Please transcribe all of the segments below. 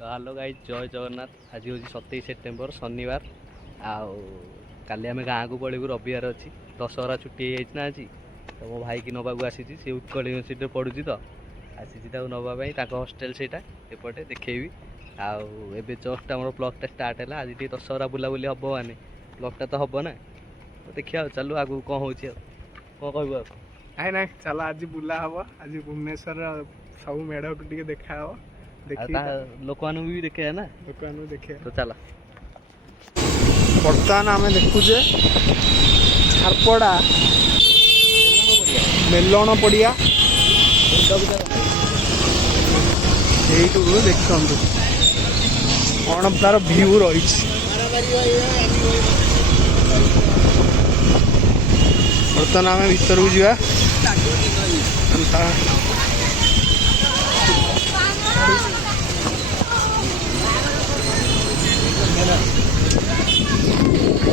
तो hello guys जय जगन्नाथ। आज हूँ 27 सेप्टेम्बर शनिवार। आउ काली आम गाँव को पलू रविवार अच्छी दशहरा छुट्टी ना आज। तो मो भाई की नवाक आसी सी उत्कल यूनिवर्सिटी पढ़ुची तो आसी नापी हस्टेल से एपटे देखी। आउ जस्ट आम ब्लगटा स्टार्ट है। आज दशहरा बुलाबुली हम माने ब्लगटा तो हम ना। तो देखिए चलू आगू कौन हो कौन कहू नाई नाई चल आज बुला हम। आज भुवनेश्वर सब मेढ़ को देखा लोक मान भी देखे ना लोक देखे। तो चला बर्तमान आम देखुचे झारपड़ा मेलण पड़िया देखु कौन तार भ्यू रही। बर्तमान आम भीतर को जा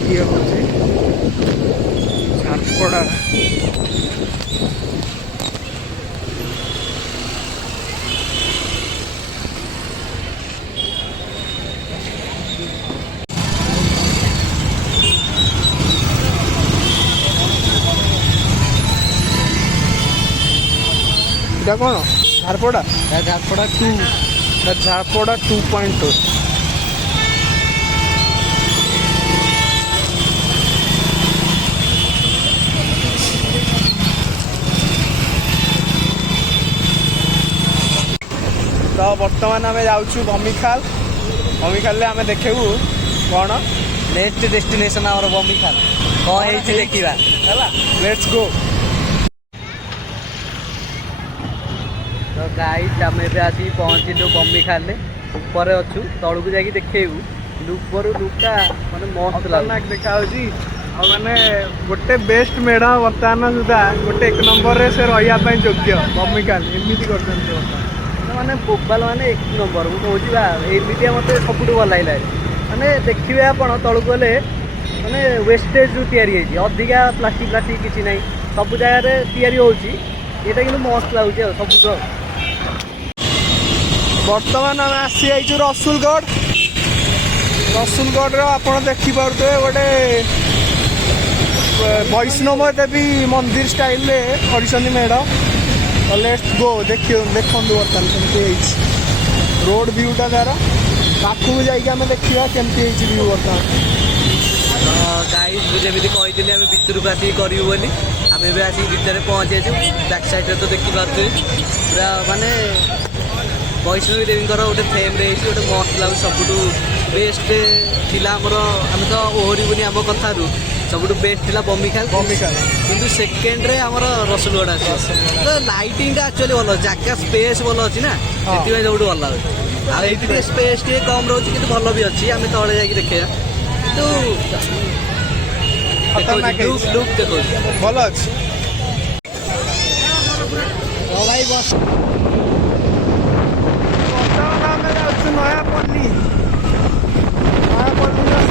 ये हूँ झारपड़ा कौन झारपड़ा झारपड़ा 2 झारपड़ा 2.2 तो बर्तमान आम जाऊँ बमिखाल। बमिखाल आम देखू कौन नेक्स्ट डेस्टिनेशन आमर बमिखाल कौन है देखा है। Let's go. तो गाइस आम आसी पहुँचलु बमिखाल ऊपर अच्छु तलू को जाकि देखू ऊपर लुकटा माने मस्त खतरनाक देखा माने गोटे बेस्ट मेढ़ बर्तमान सुधा गोटे 1 नंबर रे से रहा योग्य बमिखाल एमती कर माने बोबाल माने 1 नंबर मुझे एमती मत सब भल लगे माने देखिए आप तलू गले माने वेस्टेज रू तैयारी अधिका प्लास्टिक प्लास्टिक किसी ना सब जगह तैयारी होची ये कि मस्त लगुच सब। बर्तमान आम आसी जाइए रसुलगढ़। रसुलगढ़ आप देखिपे गोटे वैष्णव देवी मंदिर स्टाइल कर मेढ़। लेट्स गो देखो बर्तमान केमती रोड व्यूटा तार पाखु जाइए देखा केमती व्यू बर्तमान। गाइस मुझे कही आम भितर को आसिक करूँ बोली आम आसिक भितर पहुँचे बैक साइड तो देखिपे पूरा माने वैष्णवी देवी गोटे थेम रही गोटे मस्त लगे सबुठ बेस्ट थिला आम तो ओहरबुनि आम कथारू सबुठ बेस्ट थिला बमिखाल किंतु सेकेंड रे आमर रसुलगढ़ आस तो लाइटिंग एक्चुअली भल जगह स्पेस भल अच्छी ना से सब भल लगे आ स्पेस टे कम रोचे कि भल भी अच्छी आम तले जाकि देखा किंतु लुक देखो भल अच्छी भाई बस नयापल्ली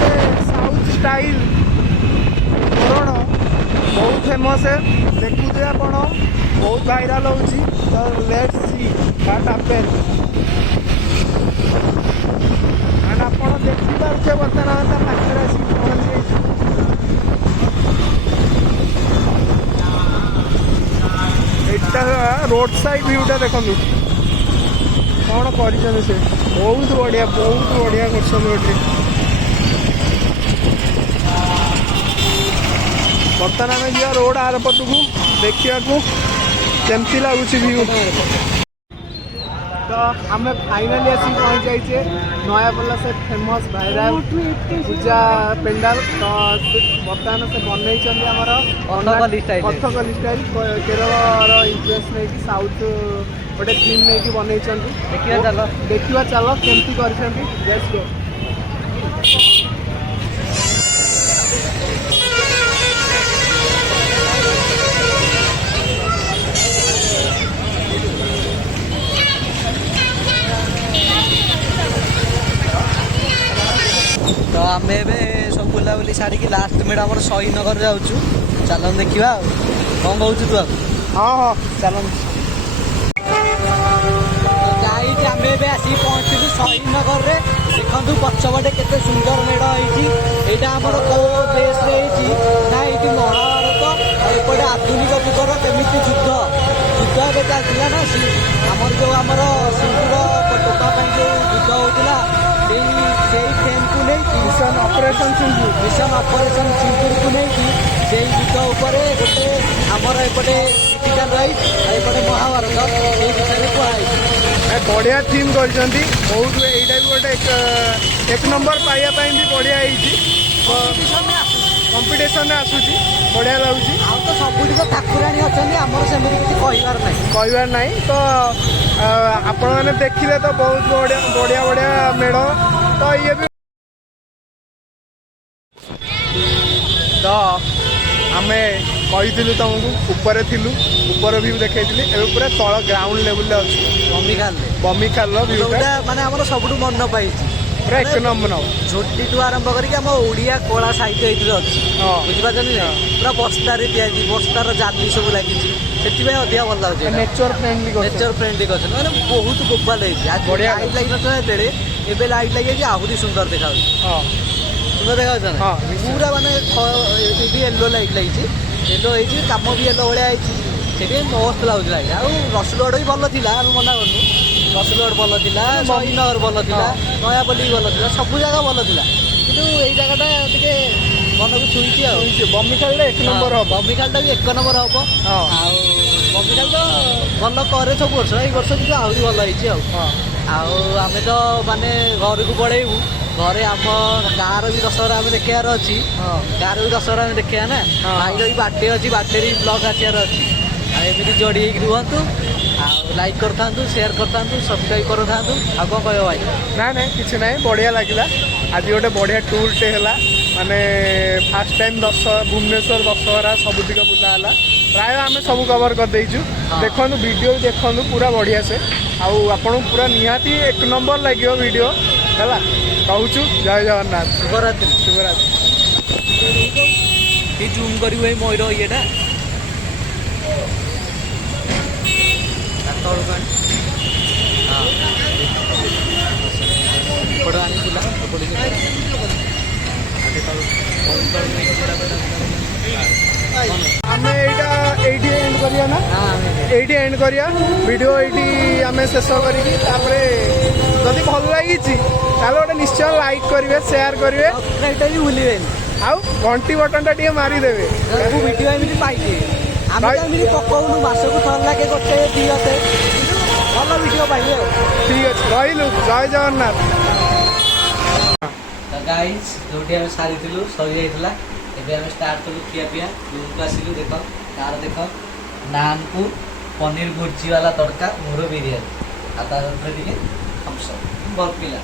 से साउथ स्टाइल तोरण बहुत फेमस है देखुचे आप बहुत भाइराल होची। तो let's see what happen and आप देखिपे बर्तमान पाखे आसी पहुँची यहाँ रोड साइड व्यूटा देखो कौन कर बहुत बढ़िया कर बर्तमान आम जा रोड आर पट को देखा केमती लगुच व्यू। तो आम फाइनाली आसी पहुँच जाइए नयापल्ला से फेमस भाइराल पूजा पेंडाल। तो बर्तमान से बनई कथकली स्टाइल केरल इन्फ्लुएंस नहीं साउथ गोटे थीम नहीं बनई देखा चल केमती कर। तो आम सब बुलाबुली सारी लास्ट मेढ़ आम शहीद नगर जाऊँ चल देखा कौन कहूँ तू हाँ हाँ चल आम आसी पहुँचलु ଶହୀଦନଗରରେ ଦେଖନ୍ତୁ ପଛପଟେ କେତେ ସୁନ୍ଦର ମେଢ଼ ହେଇଛି। ଏଇଟା ଆମର କୋଉ ଦେଶରେ ହେଇଛି ନା ଏଇଠି ମହାଭାରତ ଆଉ ଏପଟେ ଆଧୁନିକ ଯୁଗର କେମିତି ଯୁଦ୍ଧ ଏବେ ଚାଲିଥିଲା ନା ଆମର ଯୋଉ ଆମର ସିନ୍ଦୁର ଟୋକା ପାଇଁ ଯୋଉ ଯୁଦ୍ଧ ହଉଥିଲା ସେଇ ଫ୍ରେମ୍କୁ ନେଇକି ମିଶନ ଅପରେସନ ସିନ୍ଦୁରକୁ ନେଇକି ସେଇ ଯୁଦ୍ଧ ଉପରେ ଗୋଟେ ଆମର ଏପଟେ କ୍ରିଟିକାଲ ରାଇଟ୍ ଆଉ ଏପଟେ ମହାଭାରତ ସେଇ ବିଷୟରେ କୁହାଯାଇଛି। ବଢ଼ିଆ ଥିମ୍ କରିଛନ୍ତି ବହୁତ। ଏଇଟା ବି ଗୋଟେ ଏକ ନମ୍ବର ପାଇବା ପାଇଁ ବି ବଢ଼ିଆ ହେଇଛି। କମ୍ପିଟିସନରେ ଆସୁଛି, ବଢ଼ିଆ ଲାଗୁଛି। ଆଉ ତ ସବୁଠି ତ ଠାକୁରାଣୀ ଅଛନ୍ତି, ଆମର ସେମିତି କିଛି କହିବାର ନାହିଁ। ତ ଆପଣମାନେ ଦେଖିଲେ ତ ବହୁତ ବଢ଼ିଆ ମେଢ଼। ତ ଇଏ ବି ତ ଆମେ କହିଥିଲୁ ତମକୁ ଉପରେ ଥିଲୁ, ଉପର ଭିଉ ଦେଖେଇଥିଲି। ଏବେ ପୁରା ତଳ ଗ୍ରାଉଣ୍ଡ ଲେବୁଲରେ ଅଛୁ ବମିଖାଲର ଭିଉଟା ମାନେ ଆମର ସବୁଠୁ ମନ ପାଇଛି ପୁରା ଏକ ନମ୍ବର। ଝୋଟିଠୁ ଆରମ୍ଭ କରିକି ଆମ ଓଡ଼ିଆ କଳା ସାହିତ୍ୟ ଏଇଥିରେ ଅଛି, ବୁଝିପାରୁଛନ୍ତି ନା? ପୁରା ବସ୍ତାରେ ତିଆରି, ବସ୍ତାର ଜାଲି ସବୁ ଲାଗିଛି, ସେଥିପାଇଁ ଅଧିକା ଭଲ ଲାଗୁଛି। ନେଚର ଫ୍ରେଣ୍ଡଲି କରିଛନ୍ତି, ମାନେ ବହୁତ ଗୋପାଲ ହେଇଛି। ବଢ଼ିଆ ଲାଇଟ୍ ଲାଗିନଥିଲା ଯେତେବେଳେ, ଏବେ ଲାଇଟ୍ ଲାଗିଯାଇଛି ଆହୁରି ସୁନ୍ଦର ଦେଖାଯାଉଛି। ସୁନ୍ଦର ଦେଖାଯାଉଛି ନା? ପୁରା ମାନେ ଏଠି ୟେଲୋ ଲାଇଟ୍ ଲାଗିଛି, ୟେଲୋ ହେଇଛି, କାମ ବି ୟେଲୋ ଭଳିଆ ହେଇଛି, ସେଥିପାଇଁ ମସ୍ତ ଲାଗୁଛି ଲାଇଟ୍। ଆଉ ରସୁଲଗଡ଼ ବି ଭଲ ଥିଲା, ଆମେ ମନା କରୁନୁ। ରସୁଲଗଡ଼ ଭଲ ଥିଲା, ଶହୀଦନଗର ଭଲ ଥିଲା, ନୟାପଲ୍ଲୀ ବି ଭଲ ଥିଲା, ସବୁ ଜାଗା ଭଲ ଥିଲା। କିନ୍ତୁ ଏଇ ଜାଗାଟା ଟିକେ ମନକୁ ଛୁଇଁଛି ଆଉ। ବମିଖାଲଟା ଏକ ନମ୍ବର ହବ। ବମିଖାଲଟା ବି ଏକ ନମ୍ବର ହବ। ଆଉ ବମିଖାଲ ତ ଭଲ କରେ ସବୁ ବର୍ଷ, ଏଇ ବର୍ଷ କିନ୍ତୁ ଆହୁରି ଭଲ ହେଇଛି ଆଉ। ଆଉ ଆମେ ତ ମାନେ ଘରକୁ ପଳେଇବୁ, ଘରେ ଆମ ଗାଁର ବି ଦଶହରା ଆମେ ଦେଖିବାର ଅଛି। ଗାଁର ବି ଦଶହରା ଆମେ ଦେଖିବା ନା। ଭାଇର ବି ବାର୍ଥଡେ ଅଛି, ବାର୍ଥଡେରେ ବି ବ୍ଲଗ୍ ଆସିବାର ଅଛି। ଆଉ ଏମିତି ଯୋଡ଼ି ହେଇକି ରୁହନ୍ତୁ, ଆଉ ଲାଇକ୍ କରିଥାନ୍ତୁ, ସେୟାର କରିଥାନ୍ତୁ, ସବସ୍କ୍ରାଇବ୍ କରିଥାନ୍ତୁ। ଆଉ କ'ଣ କହିବ ଭାଇ? ନାଇଁ କିଛି ନାହିଁ, ବଢ଼ିଆ ଲାଗିଲା। ଆଜି ଗୋଟେ ବଢ଼ିଆ ଟୁର୍ଟେ ହେଲା। ମାନେ ଫାର୍ଷ୍ଟ ଟାଇମ୍ ଭୁବନେଶ୍ୱର ଦଶହରା ସବୁତିକ ବୁଲା ହେଲା। ପ୍ରାୟ ଆମେ ସବୁ କଭର କରିଦେଇଛୁ। ଦେଖନ୍ତୁ ଭିଡ଼ିଓ ଦେଖନ୍ତୁ ପୁରା ବଢ଼ିଆ ସେ। ଆଉ ଆପଣଙ୍କୁ ପୁରା ନିହାତି ଏକ ନମ୍ବର ଲାଗିବ ଭିଡ଼ିଓ ହେଲା। କହୁଛୁ ଜୟ ଜଗନ୍ନାଥ, ଶୁଭରାତ୍ରି। ଜୁମ୍ କରିବୁ ଏଇ ମୟୂର ଇଏଟା ତଳକୁ ଆଣି ଏପଟ ଆଣିଥିଲା ଆମେ ଏଇଠି ଏଣ୍ଡ କରିବା ନା? ଏଇଠି ଏଣ୍ଡ କରିବା ଭିଡ଼ିଓ, ଏଇଠି ଆମେ ଶେଷ କରିକି ତାପରେ ଯଦି ଭଲ ଲାଗିଛି ତାହେଲେ ଗୋଟେ ନିଶ୍ଚୟ ଲାଇକ୍ କରିବେ, ସେୟାର କରିବେ, ସବସ୍କ୍ରାଇବ୍ଟା ବି ଭୁଲିବେନି। ଆଉ ଘଣ୍ଟି ବଟନଟା ଟିକେ ମାରିଦେବେ। ସବୁ ଭିଡ଼ିଓ ଏମିତି ପାଇଯିବେ। ଆମେ ତ ଏମିତି ପକଉନୁ, ମାସକୁ ଥର ଲାଗେ ଗୋଟେ ଦିଅତେ, ଭଲ ଭିଡ଼ିଓ ପାଇବେ ଆଉ। ଠିକ୍ ଅଛି, ରହିଲୁ। ଜୟ ଜଗନ୍ନାଥ। ଗାଇସ୍, ଯେଉଁଠି ଆମେ ସାରିଥିଲୁ ସରିଯାଇଥିଲା, ଏବେ ଆମେ ଷ୍ଟାର୍ଟ କଲୁ ଖିଆପିଆ। ରୁମ୍କୁ ଆସିଲୁ, ଦେଖ ତାର ଦେଖ ନାନ୍କୁ ପନିର ଭୁର୍ଜି ବାଲା ତଡ଼କା, ମୋର ବିରିୟାନୀ, ଆଉ ତା ସହିତ ଟିକେ ଥମ୍ସଅପ୍। ଭଲ ପିଲା।